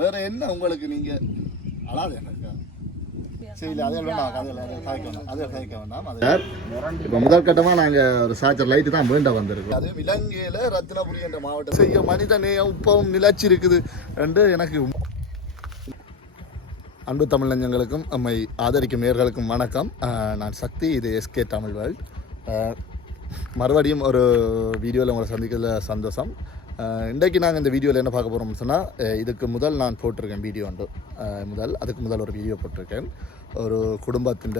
வேற என்ன உங்களுக்கு நீங்க அழாது எனக்கு சரி அதே வேண்டாம் அதே கதைக்க வேண்டாம். இப்போ முதல் கட்டமாக நாங்கள் ஒரு சார்ஜர் லைட்டு தான் வேண்ட வந்திருக்கோம். அதே இலங்கையில் ரத்னபுரி என்ற மாவட்டம் செய்ய மனித நேயம் இப்பவும் நிலச்சி இருக்குது என்று எனக்கு. அன்பு தமிழஞ்சங்களுக்கும் நம்மை ஆதரிக்கும் நேயர்களுக்கும் வணக்கம். நான் சக்தி, இது எஸ்கே தமிழ் வேர்ல்ட். மறுபடியும் ஒரு வீடியோவில் உங்களை சந்திக்கிறதுல சந்தோஷம். இன்றைக்கு நாங்கள் இந்த வீடியோவில் என்ன பார்க்க போகிறோம்னு சொன்னால், இதுக்கு முதல் நான் போட்டிருக்கேன் வீடியோ உண்டு. அதுக்கு முதல் ஒரு வீடியோ போட்டிருக்கேன். ஒரு குடும்பத்தின்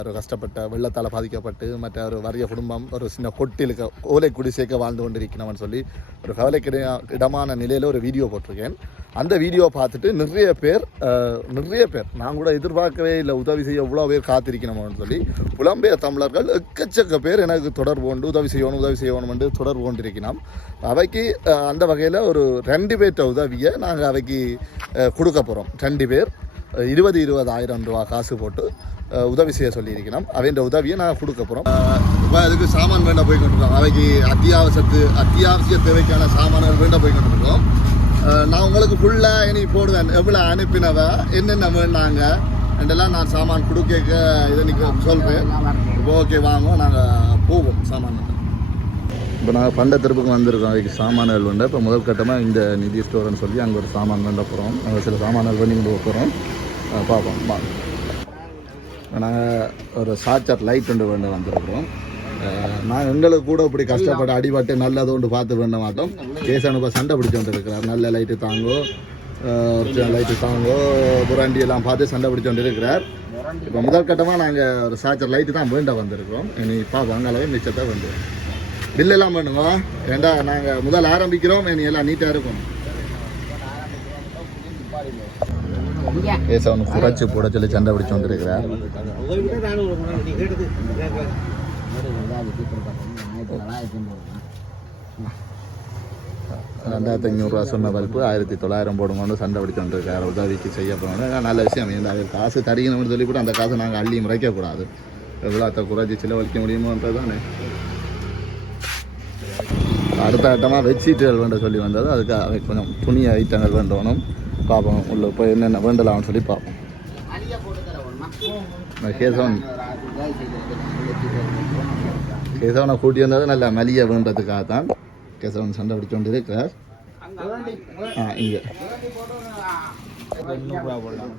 ஒரு கஷ்டப்பட்ட வெள்ளத்தால் பாதிக்கப்பட்டு மற்ற ஒரு வறிய குடும்பம் ஒரு சின்ன கொட்டிலுக்கு ஓலை குடிசைக்க வாழ்ந்து கொண்டிருக்கணும்னு சொல்லி ஒரு கவலைக்கு இடமான நிலையில் ஒரு வீடியோ போட்டிருக்கேன். அந்த வீடியோவை பார்த்துட்டு நிறைய பேர் நான் கூட எதிர்பார்க்கவே இல்லை, உதவி செய்ய இவ்வளோ பேர் காத்திருக்கணும்னு சொல்லி புலம்பெயர் தமிழர்கள் எக்கச்சக்க பேர் எனக்கு தொடர்பு கொண்டு உதவி செய்யணும் என்று தொடர்பு கொண்டிருக்கணும். அவைக்கு அந்த வகையில் ஒரு 2 பேர்கிட்ட உதவியை நாங்கள் அவைக்கு கொடுக்க போகிறோம். 2 பேர் 20,000 ரூபா காசு போட்டு உதவி செய்ய சொல்லியிருக்கணும். அவன் உதவியை நாங்கள் கொடுக்க போகிறோம். இப்போ அதுக்கு சாமான் வேண்ட போய் கொண்டிருக்கோம். அவைக்கு அத்தியாவசிய தேவைக்கான சாமான்கள் வேண்ட போய் கொண்டிருக்கோம். நான் உங்களுக்கு ஃபுல்லாக இனி போடுவேன், எவ்வளோ அனுப்பினவ என்னென்ன வேணாங்க என்றெல்லாம் நான் சாமான் கொடுக்க இதை நீங்கள் சொல்கிறேன். இப்போ ஓகே வாங்க நாங்கள் போவோம் சாமான். இப்போ நாங்கள் பண்டத்திருப்புக்கு வந்திருக்கோம். அதுக்கு சாமான்கள் வேண்ட இப்போ முதல் கட்டமாக இந்த நிதி ஸ்டோர்னு சொல்லி அங்கே ஒரு சாமான் வேண்ட போகிறோம். அங்கே சில சாமான்கள் பண்ணி கொண்டு போகிறோம். பார்ப்போம் வாங்க. நாங்கள் ஒரு சார்ஜர் லைட் ஒன்று வேண்ட வந்திருக்கிறோம். நான் எங்களுக்கு கூட இப்படி கஷ்டப்பட்டு அடிபட்டு நல்லது ஒன்று பார்த்து வேண்ட மாட்டோம். கேசனுக்கு சண்டை பிடிச்சி வந்துருக்கிறார். நல்ல லைட்டு தாங்கோ, லைட்டு தாங்கோ, புராண்டி எல்லாம் பார்த்து சண்டை பிடிச்சி வந்து இருக்கிறார். இப்போ முதல் கட்டமாக நாங்கள் ஒரு சார்ஜர் லைட்டு தான் வேண்ட வந்திருக்கிறோம். இனி பார்ப்போம் அளவே மிச்சத்தை வேண்டுவோம். பில்லெல்லாம் பண்ணுங்க. ஏண்டா நாங்கள் முதல் ஆரம்பிக்கிறோம். இனி எல்லாம் நீட்டாக இருக்கும். ஏசவனு குறைச்சி போட சொல்லி சண்டை பிடிச்சி வந்துருக்கிறார். 2,500 ரூபா சொன்ன பல்பு 1,900 போடுங்கன்னு சண்டை பிடிச்சி வந்துருக்காரு. உதவிக்கு செய்ய போகணும். நல்ல விஷயம். அது காசு தடிக்கணும்னு சொல்லிவிட்டு அந்த காசை நாங்கள் அள்ளி முறைக்கக்கூடாது. எவ்வளோ குறைச்சி செலவழிக்க முடியுமோன்றது தானே. அடுத்த கட்டமாக பெட்ஷீட்டுகள் வேண்ட சொல்லி வந்தது. அதுக்கு கொஞ்சம் துணி ஐட்டங்கள் வேண்டணும். பார்ப்போம் உள்ள போய் என்னென்ன வேண்டலாம்னு சொல்லி பார்ப்போம். கேசவனை கூட்டி வந்தது நல்ல மலிய வேண்டதுக்காக தான். கேசவன் சண்டை பிடிச்சு கொண்டு இருக்கிறார். இங்கே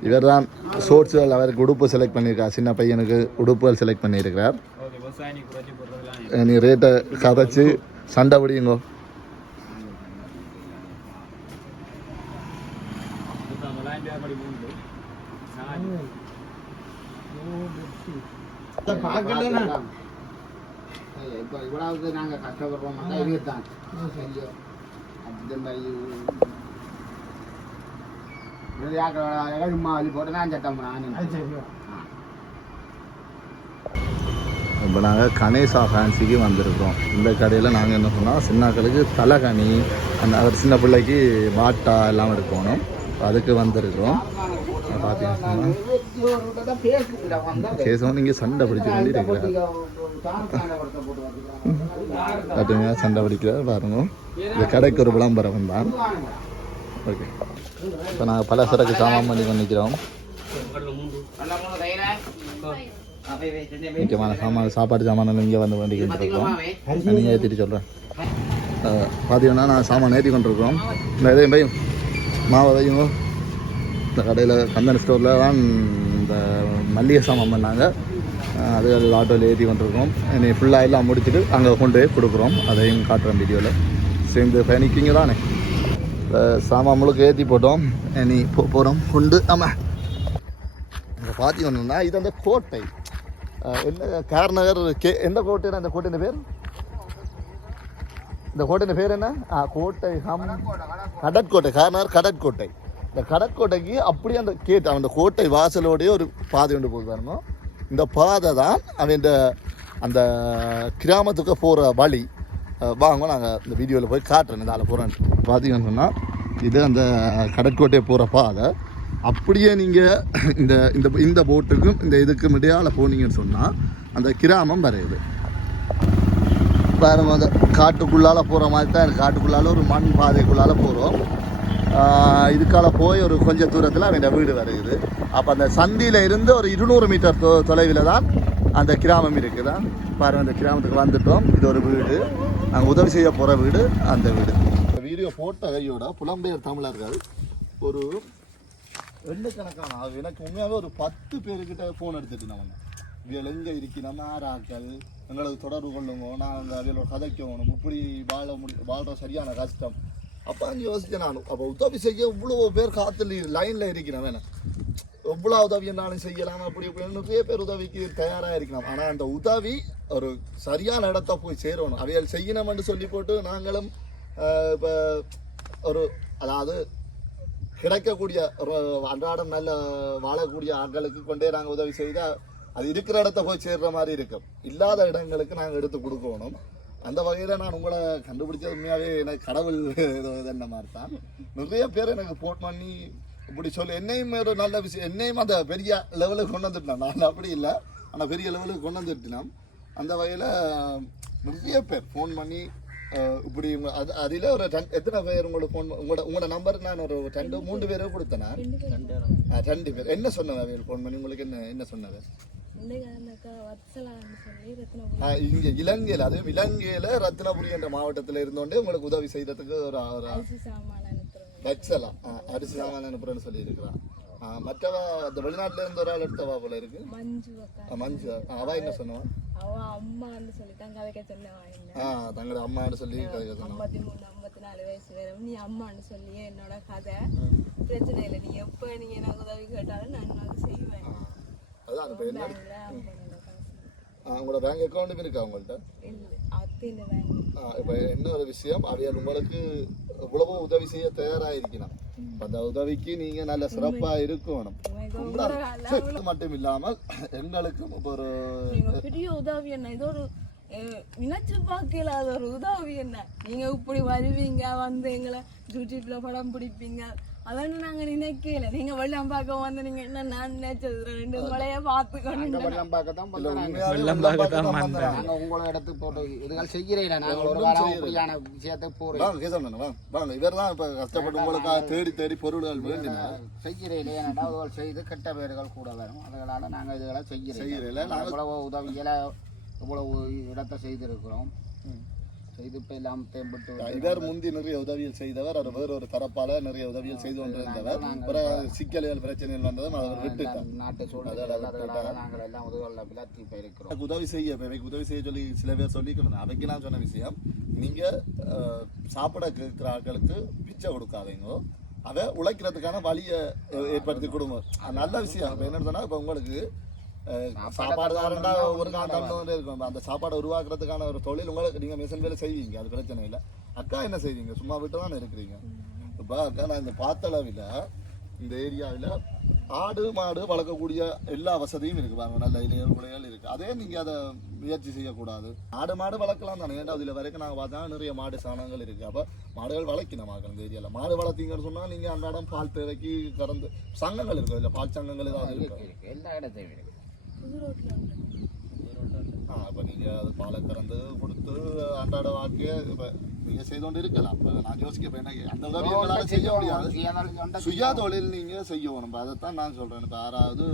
இவர் தான் ஷோர்ட்ஸுகள் அவருக்கு உடுப்பு செலக்ட் பண்ணியிருக்கார். சின்ன பையனுக்கு உடுப்புகள் செலக்ட் பண்ணியிருக்கிறார். நீ ரேட்டை கதைச்சி சண்டை பிடிங்கோ. இவ்வளவு நாங்க கஷ்டப்படுறோம். இப்போ நாங்கள் கணேசா ஃபேன்சிக்கு வந்திருக்கோம். இந்த கடையில் நாங்கள் என்ன சொன்னால் சின்னாக்களுக்கு தலைகனி, அந்த அவர் சின்ன பிள்ளைக்கு பாட்டா எல்லாம் எடுக்கணும். அதுக்கு வந்திருக்கிறோம். பார்த்தீங்கன்னா கேசவன் இங்கே சண்டை பிடிச்சு கொண்டு இருக்கிறார். பார்த்தீங்கன்னா சண்டை பிடிக்கிறார் பாருங்க. இந்த கடைக்கு ஒரு விளம்பரம் தான். ஓகே, இப்போ நாங்கள் பல சரக்கு சாமான் பண்ணி கொண்டிருக்கிறோம். முக்கியமான சாமான் சாப்பாடு சாமான் இங்கே வந்து வேண்டிக்கிட்டு இருக்கோம். நீங்கள் ஏற்றிட்டு சொல்கிறேன். பார்த்தீங்கன்னா நான் சாமான் ஏற்றி கொண்டிருக்கிறோம். இந்த இதையும் பையும் மாவை வையுங்க. இந்த கடையில் கந்தன் ஸ்டோரில் தான் இந்த மல்லிகை சாமான் பண்ணாங்க. அது ஆட்டோவில் ஏற்றி கொண்டிருக்கோம். இனி ஃபுல்லாக எல்லாம் முடிச்சுட்டு அங்கே கொண்டு போய் கொடுக்குறோம். அதையும் காட்டுறோம் வீடியோவில். சேர்ந்து பயணிக்கிங்க தானே. சாமான் முழுக்க ஏற்றி போட்டோம். இனி போகிறோம் கொண்டு. ஆமாம், இங்கே பார்த்தீங்கன்னா இது அந்த கோட்டை என்ன கார்நகர் எந்த கோட்டைன்னா அந்த கோட்டையின் பேர், இந்த கோட்டையின் பேர் என்ன? கோட்டை கடற்கோட்டை, கார்நகர் கடற்கோட்டை. இந்த கடற்கோட்டைக்கு அப்படியே அந்த கேட் அந்த கோட்டை வாசலோடைய ஒரு பாதை கொண்டு போய் பாருங்க. இந்த பாதை தான் அவன் அந்த கிராமத்துக்கு போகிற வழி. வாங்க நாங்கள் இந்த வீடியோவில் போய் காட்டுறேன். இதால் போகிறேன். பார்த்தீங்கன்னு சொன்னால் இது அந்த கடற்கோட்டை போகிற பாதை. அப்படியே நீங்கள் இந்த இந்த இந்த போட்டுக்கும் இந்த இதுக்கும் இடையால் போனீங்கன்னு சொன்னால் அந்த கிராமம் வரையுது. வேறு அந்த காட்டுக்குள்ளால் போகிற மாதிரி தான். காட்டுக்குள்ளால் ஒரு மண் பாதைக்குள்ளால் போகிறோம். இதுக்கால போய் ஒரு கொஞ்சம் தூரத்தில் அவன் வீடு வருகுது. அப்போ அந்த சந்தியில் இருந்து ஒரு 200 மீட்டர் தொலைவில் தான் அந்த கிராமம் இருக்குதா. பாருங்கள், அந்த கிராமத்துக்கு வந்துட்டோம். இது ஒரு வீடு, நாங்கள் உதவி செய்ய போகிற வீடு, அந்த வீடு. இந்த வீடியோ போட்ட கையோட புலம்பெயர் தமிழர்கள் ஒரு எண்ணுக்கணக்கான எனக்கு உண்மையாகவே ஒரு 10 பேருக்கிட்ட ஃபோன் எடுத்துட்டு நாங்கள் இவள் எங்கே இருக்கணும், ஆராக்கள் எங்களுக்கு தொடர்பு கொள்ளுங்க, நாங்கள் அவையோட கதைக்கணும், இப்படி வாழ்கிற சரியான கஷ்டம். அப்போ அங்கே யோசிச்சேன் நான். அப்போ உதவி செய்ய இவ்வளோ பேர் காத்துல லைனில் இருக்கிறேன். வேணாம் எவ்வளோ உதவி என்னாலும் செய்யலாம், அப்படி இப்படி நிறைய பேர் உதவிக்கு தயாராக இருக்கணும். ஆனால் அந்த உதவி ஒரு சரியான இடத்த போய் சேரணும். அவைகள் செய்யணும்னு சொல்லி போட்டு நாங்களும் இப்போ ஒரு அதாவது கிடைக்கக்கூடிய ஒரு அன்றாடம் நல்ல வாழக்கூடிய ஆட்களுக்கு கொண்டே நாங்கள் உதவி செய்தால் அது இருக்கிற இடத்த போய் சேர்ற மாதிரி இருக்கும். இல்லாத இடங்களுக்கு நாங்கள் எடுத்து கொடுக்கணும். அந்த வகையில் நான் உங்களை கண்டுபிடிச்சது உண்மையாகவே எனக்கு கடவுள் என்ன மாதிரி தான். நிறைய பேர் எனக்கு ஃபோன் பண்ணி இப்படி சொல்லி என்னையும் ஒரு நல்ல விஷயம், என்னையும் அந்த பெரிய லெவலுக்கு கொண்டு வந்துட்டேன். நான் அப்படி இல்லை, ஆனால் பெரிய லெவலுக்கு கொண்டு வந்துட்டேன். அந்த வகையில் நிறைய பேர் ஃபோன் பண்ணி இப்படி அதில் ஒரு எத்தனை பேர் உங்களுக்கு ஃபோன் உங்களோட நம்பர் நான் ஒரு 2-3 பேரோ கொடுத்தேன். 2 பேர் என்ன சொன்னது ஃபோன் பண்ணி உங்களுக்கு என்ன சொன்னது? இங்கே இலங்கையில், அதுவும் இலங்கையில் ரத்னபுரி என்ற மாவட்டத்தில் இருந்தோண்டே உங்களுக்கு உதவி செய்யறதுக்கு ஒரு வச்சலாம் அரிசி சாமான் அனுப்புறேன்னு சொல்லி இருக்கிறான். மற்றவ அந்த வெளிநாட்டுல இருந்து ஒரு ஆள் எடுத்தவா போல இருக்கு, மஞ்சு. அவ என்ன சொன்னவா? தங்களோட அம்மான்னு சொல்லி கதைக்க சொன்னா. 53-54 வயசு வரும், நீ அம்மான்னு சொல்லி என்னோட கதை பிரச்சனை இல்லை, நீ எப்ப நீங்க எனக்கு உதவி கேட்டாலும் நான் செய்வேன். அதான் இப்போ என்ன உங்களோட பேங்க் அக்கௌண்ட்டும் இருக்கா உங்கள்கிட்ட? இப்போ என்ன ஒரு விஷயம், அவையால் உங்களுக்கு இவ்வளவோ உதவி செய்ய தயாராக இருக்கணும். அந்த உதவிக்கு நீங்க நல்ல சிறப்பா இருக்கணும். மட்டும் இல்லாமல் எங்களுக்கும் ஒரு பெரிய உதவி என்ன, இது ஒரு நினைச்சு பார்க்கல, அது ஒரு உதவி என்ன. நீங்க இப்படி வருவீங்க, வந்து எங்களை யூடியூப்ல படம் பிடிப்பீங்க, அதான் நாங்க நினைக்கல. நீங்க வெள்ளம் பார்க்க வந்து நீங்க என்ன நான் நினைச்சது 2 மலைய பார்த்துக்கணும். வெள்ளம் பார்க்கத்தான் உங்களோட இடத்துக்கு போட்டு இதுகள் செய்கிறேன். நாங்கள் ஒரு வாரம் அப்படியான விஷயத்துக்கு போறோம். இவர் தான் இப்ப கஷ்டப்பட்டு உங்களுக்கு தேடி பொருள்கள் செய்கிறேன். ஏன்னா செய்து கெட்ட பேர்கள் கூட வரும், அதனால நாங்கள் இதுகளை செய்கிறேன். இவ்வளவு உதவிகளை இவ்வளவு இடத்தை செய்திருக்கிறோம். இவர் முந்தி நிறைய உதவிகள் செய்தவர். அவர் வேறு ஒரு தரப்பால நிறைய உதவிகள் செய்து கொண்டிருந்தவர். சிக்கல்கள் பிரச்சனைகள் வந்ததும் அவர் விட்டுட்டார். நாட்டை சூழ்நிலை நாங்கள் எல்லாம் விலத்தி போயிருக்கிறோம். உதவி செய்ய சொல்லி சில பேர் சொல்லிக்கணும். அவைக்கு நான் சொன்ன விஷயம், நீங்க சாப்பிட கேட்கிற ஆட்களுக்கு பிச்சை கொடுக்காதீங்க, அதை உழைக்கிறதுக்கான வழியை ஏற்படுத்தி கொடுங்க. நல்ல விஷயம். இப்போ என்னன்னு சொன்னா, இப்போ உங்களுக்கு சாப்பாடு தாரண்டா ஒரு நாள் தந்து இருக்கும். அந்த சாப்பாடை உருவாக்குறதுக்கான ஒரு தொழில் உங்களுக்கு நீங்கள் மிஷின் வேலை செய்வீங்க, அது பிரச்சனை இல்லை. அக்கா என்ன செய்வீங்க? சும்மா விட்டு தானே இருக்கிறீங்க. இப்போ அக்கா நான் இந்த பார்த்தளவில் இந்த ஏரியாவில் ஆடு மாடு வளர்க்கக்கூடிய எல்லா வசதியும் இருக்குது. பாருங்க, நல்ல இலைகள் குலைகள் இருக்குது. அதே நீங்கள் அதை முயற்சி செய்யக்கூடாது. ஆடு மாடு வளர்க்கலாம் தானே. ஏன்டா அதில் வரைக்கும் நாங்கள் பார்த்தா நிறைய மாடு சாணங்கள் இருக்குது. அப்போ மாடுகள் வளர்க்கணும். இந்த ஏரியாவில் மாடு வளர்த்தீங்கன்னு சொன்னால் நீங்கள் அன்றாடம் பால் தேவைக்கு கறந்து சங்கங்கள் இருக்குது. இல்லை பால் சங்கங்கள் ஏதாவது இருக்குது, எல்லா இடத்தையும் இருக்குது. இப்போ நீங்கள் அது பாலை கறந்து கொடுத்து அன்றாட வாழ்க்கையை இப்போ நீங்கள் செய்து கொண்டு இருக்கலாம். இப்போ நான் யோசிக்க என்ன அந்த உதவி எங்களால் செய்ய முடியாது. சுய தொழில் நீங்கள் செய்யணும். அதைத்தான் நான் சொல்கிறேன். இப்போ யாராவது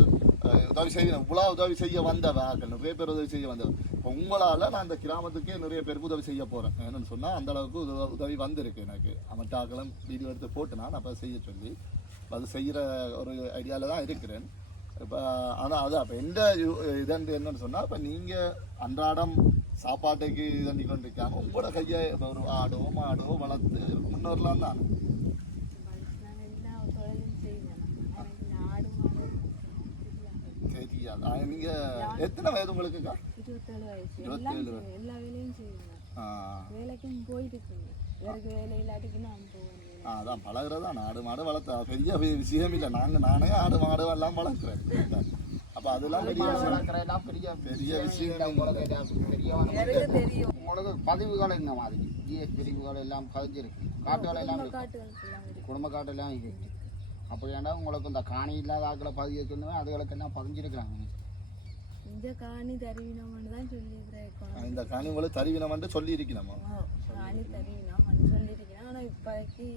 உதவி செய்ய இவ்வளோ உதவி செய்ய வந்தவர்கள் நிறைய பேர் உதவி செய்ய வந்தவர். இப்போ உங்களால் நான் அந்த கிராமத்துக்கே நிறைய பேருக்கு உதவி செய்ய போகிறேன். என்னென்னு சொன்னால் அந்த அளவுக்கு உதவி வந்திருக்கு எனக்கு. மற்றாக்களும் வீடியோ எடுத்து போட்டு நான் அப்போ செய்ய சொல்லி அது செய்கிற ஒரு ஐடியாவில் தான் இருக்கிறேன். இப்போ ஆனால் அது அப்போ எந்த இதன்று என்னன்னு சொன்னால், இப்போ நீங்கள் அன்றாடம் சாப்பாட்டுக்கு இதண்டி கொண்டு இருக்காமல் உங்களோட கையை இப்போ ஒரு ஆடோ மாடோ வளர்த்து முன்னோர்லாம் தான் தெரியாது. நீங்கள் எத்தனை வயது உங்களுக்குக்கா? 27 வயசு. 27 எல்லா வேலையும் செய்யுங்க. வேலைக்கும் போயிட்டு வேறு வேலை இல்லாட்டிக்கு நான் போவேன். அதான் பழகிறதான். ஆடு மாடு வளர்த்தா பெரிய விஷயம் இல்லை. நானே ஆடு மாடு எல்லாம் வளர்க்குறேன். அப்போ அதெல்லாம் பெரிய பெரிய விஷயம். உங்களுக்கு பதிவுகள் இந்த மாதிரி ஜிஎஸ் பிரிவுகள் எல்லாம் பதிஞ்சிருக்கு. காட்டுகள் எல்லாம் குடும்ப காட்டு எல்லாம் இருக்கு. அப்படியாண்டா உங்களுக்கு இந்த காணி இல்லாத ஆக்களை பதிவு சொன்னவே அதுகளுக்கு எல்லாம் பதிஞ்சிருக்கிறாங்க. இந்த காணி தருவினம்னு தான் சொல்லியிருக்கிறேன். இந்த காணி உங்களுக்கு தருவினம்னு சொல்லி இருக்கணுமா? காணி தருவினம் சொல்லியிருக்கிறேன். ஆனால் இப்போதைக்கு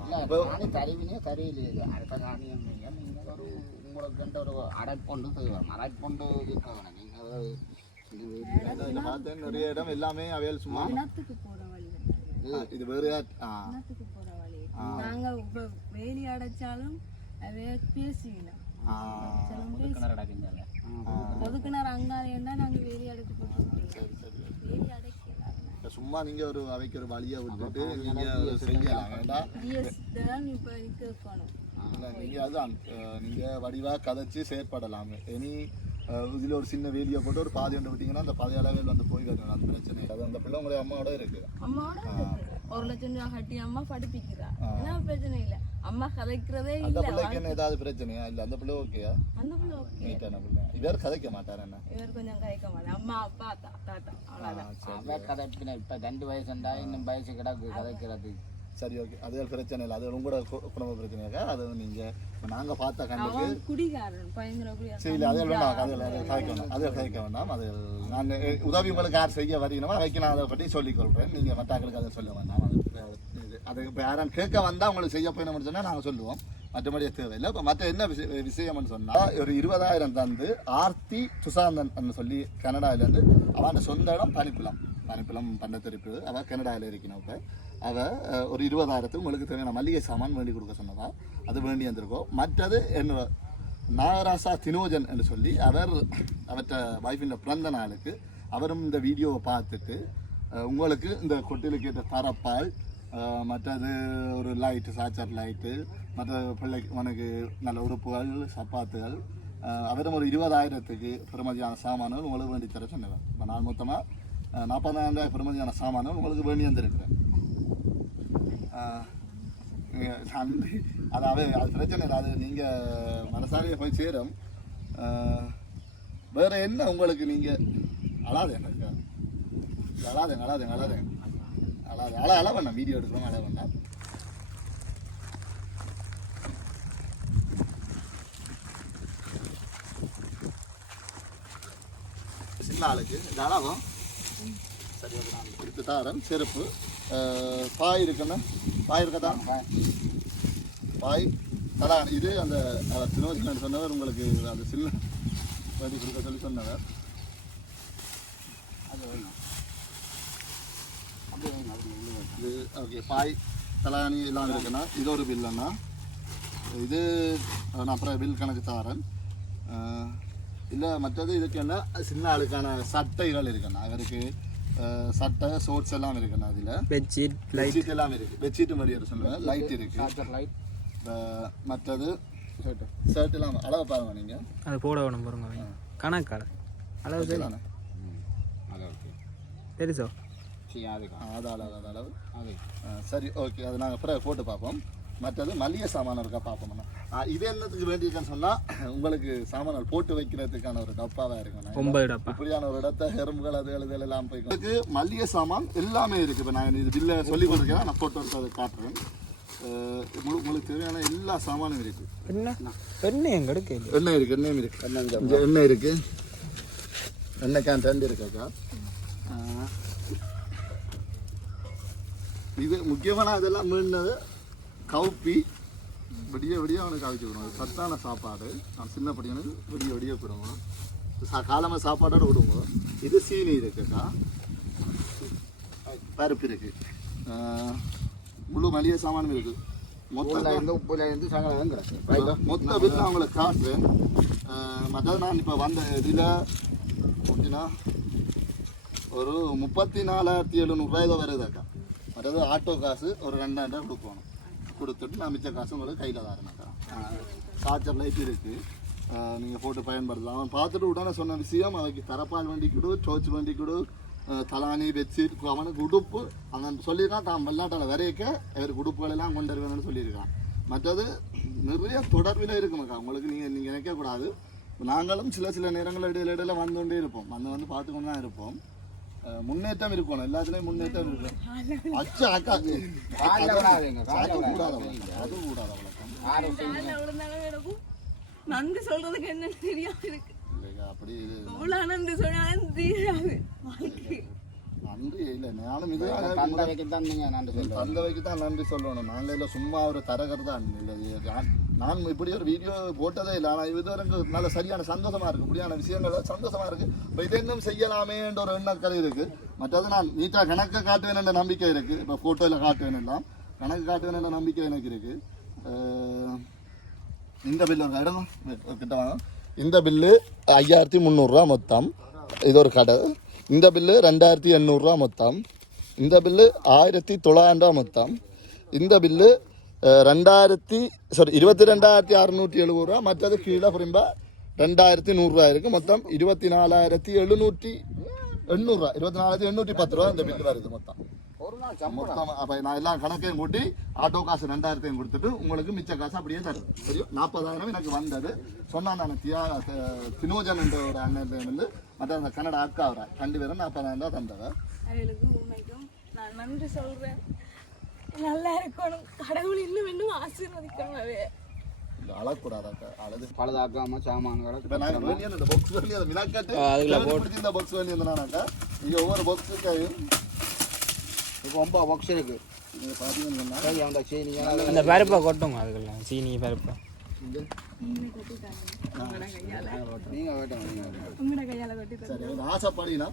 இல்லை காணி தருவினே தரையிலேயே அடுத்த காணியம் நீங்கள் ஒரு உங்களுக்கு ஒரு அடைப்பொண்டு செய்வோம் அடைப்பொண்டு இருக்கணும் நீங்கள் பார்த்தேன் நிறைய இடம் எல்லாமே அவையல் சும்மா கிணத்துக்கு போற வழி இது வேறு கிணத்துக்கு போற வழி நாங்க இப்ப வேலி அடைச்சாலும் அவைய பேசிக்கலாம் பொது கிணறு அங்காலேன்னா நாங்க வேலி அடைச்சு போட்டு வேலி அடைக்கலாம் சும்மா நீங்க ஒரு அவைக்கு ஒரு வழியை விட்டுட்டு நீங்க செய்யலாம் வேண்டாம் இப்ப கேட்கணும் நீங்க அதுதான் நீங்க வடிவா கதைச்சு செயற்படலாம் இனி இதுல ஒரு சின்ன வேலியை போட்டு ஒரு பாதி ஒன்று விட்டீங்கன்னா அந்த பாதி அளவில் வந்து போய் கட்டணும் அது பிரச்சனை அது அந்த பிள்ளை உங்களுடைய அம்மாவோட இருக்கு அம்மாவோட 1 லட்சம் ரூபாய் கட்டி அம்மா படிப்பிக்கிறா என்ன பிரச்சனை இல்ல அம்மா கதைக்கிறதே அந்த இல்ல பிள்ளைக்கு என்ன ஏதாவது பிரச்சனையா இல்ல அந்த பிள்ளை ஓகேயா அந்த பிள்ளை ஓகே நீட்டான பிள்ளை இவர் கதைக்க மாட்டார் என்ன இவர் கொஞ்சம் கதைக்க மாட்டார் அம்மா அப்பா தாத்தா அவ்வளவுதான் அவன் கதைப்பின இப்போ 2 வயசுண்டா இன்னும் வயசு கிடக்கு கதைக்கிறது சரி ஓகே அது பிரச்சனை இல்லை அது உங்களோட குடும்ப பிரச்சனையாக அது நீங்க நாங்க பார்த்த கண்ணுக்கு குடிகாரன் பயங்கர குடிகாரன் சரி அது வேண்டாம் அது கதைக்க வேண்டாம் அது நான் உதவி உங்களுக்கு யார் செய்ய வரீங்களோ அதைக்கு நான் அதை பற்றி சொல்லிக் கொள்றேன் நீங்க மற்றாக்களுக்கு அதை சொல்ல வேண்டாம் அது இப்போ யாரும் கேட்க வந்தா உங்களுக்கு செய்ய போயின்னு சொன்னா நாங்கள் சொல்லுவோம் மற்றபடி தேவையில்லை இப்போ மற்ற என்ன விஷயம்னு சொன்னால் ஒரு 20,000 தந்து ஆர்த்தி சுசாந்தன் சொல்லி கனடாவிலேருந்து அவன் சொந்த இடம் பனிப்புலம் பண்டத்தரிப்பு அவள் கனடாவில் இருக்கணும் இப்போ அவள் ஒரு 20,000 உங்களுக்கு தேவையான மளிகை சாமான் வேண்டி கொடுக்க சொன்னதா அது வேண்டி வந்திருக்கோம் மற்றது என்னோட நாகராசா தினோஜன் என்று சொல்லி அவற்ற வைஃபின் பிறந்த நாளுக்கு அவரும் இந்த வீடியோவை பார்த்துட்டு உங்களுக்கு இந்த கொட்டிலுக்கு ஏற்ற தரப்பால் மற்றது ஒரு லைட்டு சார்ஜர் லைட்டு மற்ற பிள்ளைக்கு உனக்கு நல்ல உறுப்புகள் சப்பாத்துகள் அவரும் ஒரு 20,000க்கு பெருமதியான சாமான்கள் உங்களுக்கு வேண்டி தர சொன்னேன் இப்போ நான் மொத்தமாக 40,000 பெருமதியான சாமான்கள் உங்களுக்கு வேண்டி வந்திருக்கிறேன் அது பிரச்சனை இல்லை அது நீங்கள் மனசாரியை போய் சேரும் வேறு என்ன உங்களுக்கு நீங்கள் அழாதேங்க அழ வேண்டாம் வீடியோ எடுக்கிறோம் அழ வேண்டாம் சின்ன ஆளுக்கு இந்த அழகும் சரி ஓகே நான் கொடுத்து தாரேன் செருப்பு பாய் இருக்குன்னா பாய் இருக்கதான் பாய் தலா இது அந்த சின்ன சொன்னவர் உங்களுக்கு அந்த சின்ன பதி கொடுக்க சொல்லி சொன்னவர் இது ஓகே பாய் தலாணி எல்லாம் இருக்குண்ணா இது ஒரு பில்லுண்ணா இது நான் அப்புறம் பில் கணக்கு தாரேன் இல்லை மற்றது இதுக்கு என்ன சின்ன ஆளுக்கான சட்டைகள் இருக்குண்ணா அவருக்கு சட்டை ஷோர்ட்ஸ் எல்லாம் இருக்குண்ணா அதில் பெட்ஷீட் எல்லாம் இருக்குது பெட்ஷீட்டு மாதிரி சொல்லுவேன் லைட் இருக்குது லைட் மற்றது ஷர்ட் எல்லாம் அளவு பாருங்க நீங்கள் அது போட வேணும் பாருங்க கணக்கால அளவு சரிண்ணா சரி சார் அது அளவு சரி ஓகே அது நாங்கள் அப்புறம் போட்டு பார்ப்போம் மற்றது மளிகை சாமான் இருக்கா பார்ப்போம்ண்ணா இது என்னத்துக்கு வேண்டியிருக்கான்னு சொன்னால் உங்களுக்கு சாமான்கள் போட்டு வைக்கிறதுக்கான ஒரு டப்பாவாக இருக்குண்ணா 9 டப்பா இப்படியான ஒரு இடத்த எறும்புகள் அது எல்லாம் போய்க்கும் இதுக்கு மளிகை சாமான் எல்லாமே இருக்குது இப்போ நான் இது பில்லை சொல்லி கொடுக்குறேன் நான் போட்டு வந்து அதை காட்டுறேன் உங்களுக்கு தேவையான எல்லா சாமானும் இருக்குது எண்ணெய் எங்கே இருக்கு எண்ணெய் இருக்குது எண்ணெய் இருக்குது எண்ணெய் கேன் 2 இருக்காக்கா இது முக்கியமான இதெல்லாம் மீறினது கவுப்பி விடிய அவனுக்கு அவிச்சு விடுவோம் சத்தான சாப்பாடு நான் சின்ன படிக்கணும் விடிய விடுவோம் காலமாக சாப்பாடோடு விடுவோம் இது சீனி இருக்குக்கா பருப்பு இருக்குது முழு மளிகை சாமானும் இருக்குது மொத்த பில் நான் உங்களுக்கு காட்டுறேன் மற்றது நான் இப்போ வந்த இதில் ஓகேண்ணா ஒரு 34,700 ஏதோ வருதாக்கா மற்றது ஆட்டோ காசு ஒரு 2,000 கொடுக்கணும் கொடுத்துட்டு நான் மிச்ச காசு உங்களுக்கு கையில் தாரேனாக்கா சார்ஜர் லைட் இருக்குது நீங்கள் போட்டு பயன்படுத்தலாம் அவன் பார்த்துட்டு உடனே சொன்ன விஷயம் அவனுக்கு தரப்பால் வண்டி கொடு சோச்சு வண்டி கொடு தலானி பெட்ஷீட் அவனுக்கு உடுப்பு அவன் சொல்லியிருக்கான் தான் வெள்ளாட்டால் வரைக்க அவருக்கு உடுப்புகளெல்லாம் கொண்டு வருவேன்னு சொல்லியிருக்கான் மற்றது நிறைய தொடர்பில் இருக்குமாக்கா உங்களுக்கு நீங்கள் நினைக்கக்கூடாது நாங்களும் சில நேரங்கள் இடையில வந்து கொண்டே இருப்போம் வந்து பார்த்து கொண்டு தான் இருப்போம் முன்னேற்றம் இருக்கணும் எல்லாத்துலேயும் முன்னேற்றம் இருக்கும் அச்சா அக்கா அது கூடாத வழக்கம் நன்றி சொல்றதுக்கு என்ன தெரியாம இருக்கு அப்படி நன்றி சொன்னாலும் தீராது வாழ்க்கை நன்றி இல்லை நானும் இது தந்தவைக்கு தான் நீங்கள் நன்றி சொல்லுங்கள். தந்தவைக்கு தான் நன்றி சொல்லணும். நாங்கள் இல்லை சும்மா ஒரு தரகர் தான் இல்லை. நான் இப்படி ஒரு வீடியோ போட்டதே இல்லை. ஆனால் இது எனக்கு நல்ல சரியான சந்தோஷமாக இருக்குது. இப்படியான விஷயங்கள் சந்தோஷமாக இருக்குது. இப்போ இது இன்னும் செய்யலாமேன்ற ஒரு எண்ணக்கதை இருக்குது. மற்றது நான் நீட்டாக கணக்கை காட்டுவேன் நம்பிக்கை இருக்குது. இப்போ ஃபோட்டோவில் காட்டுவேன் எல்லாம் கணக்கு காட்டுவேன் நம்பிக்கை எனக்கு இருக்குது. இந்த பில்லு ஒரு இடம் கிட்ட வாங்க. இந்த பில்லு 5300 மொத்தம். இது ஒரு கடை. இந்த பில்லு 2800 மொத்தம். இந்த பில்லு 1900 மொத்தம். இந்த பில்லு 22,670 மற்றது கீழே புரிம்பா 2100 இருக்குது. மொத்தம் 24,780 24,810 இந்த பில்லு வருது மொத்தம். ஒரு நாள் சம்பளம் மொத்தம் அப்போ நான் எல்லாம் கணக்கையும் கூட்டி ஆட்டோ காசு 2000 கொடுத்துட்டு உங்களுக்கு மிச்ச காசு அப்படியே தரும். சரியும் 40,000 எனக்கு வந்தது. சொன்னா நான் தினோஜன் என்ற ஒரு அண்ணன் வந்து மற்ற அந்த கன்னட அக்கா அவரை 2 பேரும் 40,000 தந்தவர். அவளுக்கும் உண்மைக்கும் நான் நன்றி சொல்றேன். நல்லா இருக்கணும். கடவுள் இன்னும் ஆசீர்வதிக்கணும். அவே அழக்கூடாதாக்கா அழகு பழுதாக்காம சாமான்களை இப்போ நாங்கள் வெளியே இந்த பாக்ஸ் வெளியே அதை மினாக்காட்டு இந்த பாக்ஸ் வெளியே இருந்தானாக்கா இங்கே ஒவ்வொரு பாக்ஸுக்கையும் இப்போ 9 பாக்ஸ் இருக்கு. நீங்கள் பார்த்தீங்கன்னா அந்த சீனி அந்த பருப்பை கொட்டுங்க அதுக்கெல்லாம் சீனி பருப்பை நீங்கள் வேட்டும் உங்களோட கையால கொட்டி சரி ஆசைப்படினா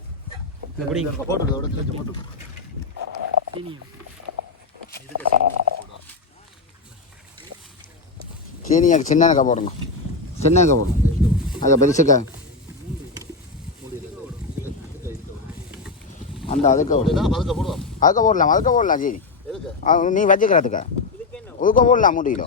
எப்படி போட்டு உடச்சு போட்டு சீனியா சீனியாக சின்னக்கா போடுங்க. சின்னக்கா போடுங்க. அது பெருசுக்கா அந்த அதுக்கு போடுவோம். அதுக்கு போடலாம் சீனி நீ வச்சுக்கிறதுக்கா அதுக்கு போடலாம் முடியல.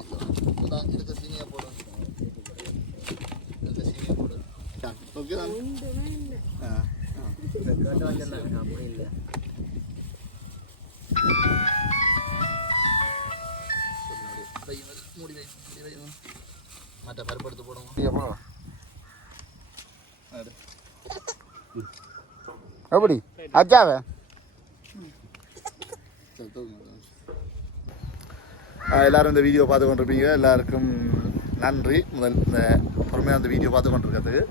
மற்ற பருப்படுத்து போடுவோம். எப்படி அச்சாவே எல்லாரும் இந்த வீடியோ பார்த்து கொண்டிருப்பீங்க. எல்லாருக்கும் நன்றி. முதல் இந்த பொறுமையாக அந்த வீடியோ பார்த்து கொண்டிருக்கிறதுக்கு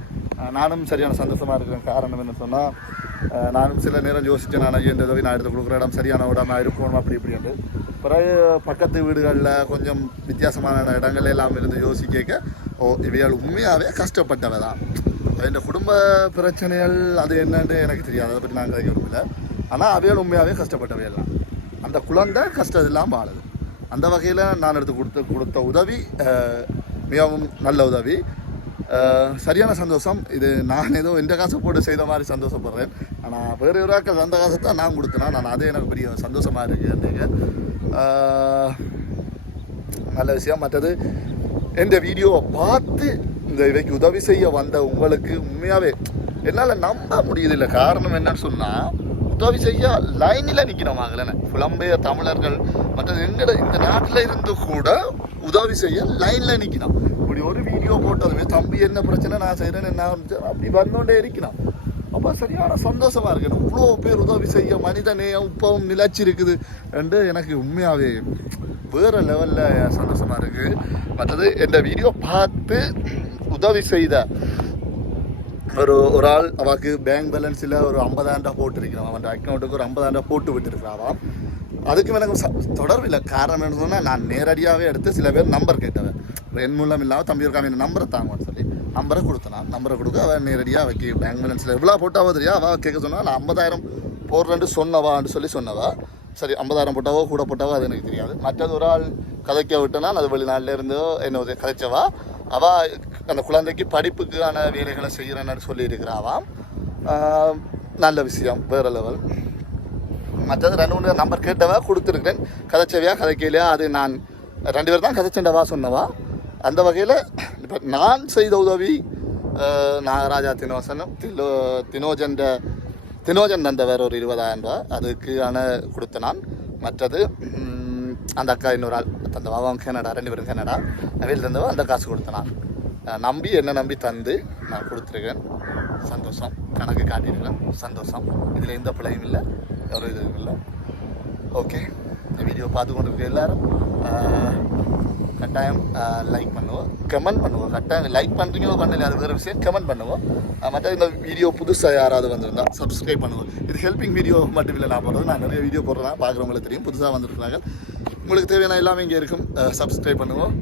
நானும் சரியான சந்தோஷமாக இருக்கிறேன். காரணம் என்ன சொன்னால் நானும் சில நேரம் யோசித்தேன். நான் இந்த உதவி நான் எடுத்து கொடுக்குற இடம் சரியான இடமா இருக்கணும் அப்படி இப்படின்ட்டு. பிறகு பக்கத்து வீடுகளில் கொஞ்சம் வித்தியாசமான இடங்கள் எல்லாம் இருந்து யோசிக்க இவையால் உண்மையாகவே கஷ்டப்பட்டவை தான். இந்த குடும்ப பிரச்சனைகள் அது என்னன்னு எனக்கு தெரியாது. அதை பற்றி நான் கதைக்க விரும்பல. ஆனால் அவையால் உண்மையாகவே கஷ்டப்பட்டவை எல்லாம். அந்த குழந்தை கஷ்டம் இல்லாமல் வாழுது. அந்த வகையில் நான் எடுத்து கொடுத்த உதவி மிகவும் நல்ல உதவி. சரியான சந்தோஷம். இது நான் ஏதோ இந்த காசை போட்டு செய்த மாதிரி சந்தோஷப்படுறேன். ஆனால் வேறு ஒரு ஆக்கள் அந்த காசை தான் நான் கொடுத்தேன்னா நான் அதே எனக்கு பெரிய சந்தோஷமாக இருக்குது. நல்ல விஷயம். மற்றது இந்த வீடியோவை பார்த்து இந்த இவைக்கு உதவி செய்ய வந்த உங்களுக்கு உண்மையாகவே என்னால் நம்ப முடியுதில்லை. காரணம் என்னன்னு சொன்னால் உதவி செய்ய லைனில் நிற்கிறோமாங்கல்ல புலம்பெயர் தமிழர்கள் மற்றது எங்கட இந்த நாட்டில் இருந்து கூட உதவி செய்ய லைனில் நிற்கணும். இப்படி ஒரு வீடியோ போட்டதுமே தம்பி என்ன பிரச்சனை நான் செய்கிறேன்னு என்ன அப்படி வந்துகிட்டே இருக்கணும். அப்போ சரியான சந்தோஷமாக இருக்கணும். இவ்வளோ பேர் உதவி செய்ய மனிதநேயம் இப்பவும் நிலச்சி இருக்குது என்று எனக்கு உண்மையாகவே வேறு லெவலில் சந்தோஷமாக இருக்குது. மற்றது இந்த வீடியோ பார்த்து உதவி செய்த ஒரு ஆள் அவருக்கு பேங்க் பேலன்ஸில் ஒரு 50,000 போட்டுருக்கிறான். அவன் அக்கௌண்ட்டுக்கு ஒரு 50,000 போட்டு விட்டுருக்கிறான். அதுக்கும் எனக்கு தொடர்பு இல்லை. காரணம் என்ன சொன்னால் நான் நேரடியாகவே எடுத்து சில பேர் நம்பர் கேட்டவன். என் மூலம் இல்லாமல் தம்பி இருக்காம இந்த நம்பரை தாங்கன்னு சொல்லி நம்பரை கொடுத்தேன். நம்பரை கொடுக்க அவன் நேரடியாக அவருக்கு பேங்க் பேலன்ஸில் எவ்வளோ போட்டாவோ தெரியா அவள் கேட்க சொன்னால் நான் 50,000 போடுறேன்னு சொன்னவான்னு சொன்னவா. சரி 50,000 போட்டாவோ கூட போட்டாவோ அது எனக்கு தெரியாது. மற்றது ஒரு ஆள் கதைக்க விட்டனா அது வெளிநாட்டில் இருந்தோ என்ன கதைச்சவா அவள் அந்த குழந்தைக்கு படிப்புக்கான வேலைகளை செய்கிறேன்னு சொல்லியிருக்கிறாவாம். நல்ல விஷயம், வேறு லெவல். மற்றது 2-3 நம்பர் கேட்டவா கொடுத்துருக்கேன். கதைச்சவையா கதைக்கலையா அது நான் 2 பேர் தான் கதைச்சேன்டவா சொன்னவா. அந்த வகையில் இப்போ நான் செய்த உதவி நாகராஜா தினோஜன் தந்த வேறு ஒரு 20,000 அதுக்கான கொடுத்த நான். மற்றது அந்த அக்கா இன்னொரு ஆள் தந்தவா அவங்க கனடா 2 பேரும் கனடா வெளியில் இருந்தவா அந்த காசு கொடுத்த நான் நம்பி என்ன நம்பி தந்து நான் கொடுத்துருக்கேன். சந்தோஷம். கணக்கு காட்டியிருக்கேன். சந்தோஷம். இதில் எந்த பிள்ளையும் இல்லை, ஒரு இதுவும் இல்லை. ஓகே, இந்த வீடியோ பார்த்து கொண்டு இருக்க எல்லோரும் கட்டாயம் லைக் பண்ணுவோம், கமெண்ட் பண்ணுவோம். கட்டாயம் லைக் பண்ணுறீங்களோ பண்ணல அது வேறு விஷயம், கமெண்ட் பண்ணுவோம். மற்ற இந்த வீடியோ புதுசாக யாராவது வந்திருந்தா சப்ஸ்கிரைப் பண்ணுவோம். இது ஹெல்பிங் வீடியோ மட்டும் இல்லை, நான் போடுறது நான் நிறைய வீடியோ போடுறேன், பார்க்குறவங்களுக்கு தெரியும். புதுசாக வந்துருக்குறாங்க, உங்களுக்கு தேவையான எல்லாமே இங்கே இருக்கும். சப்ஸ்கிரைப் பண்ணுவோம்.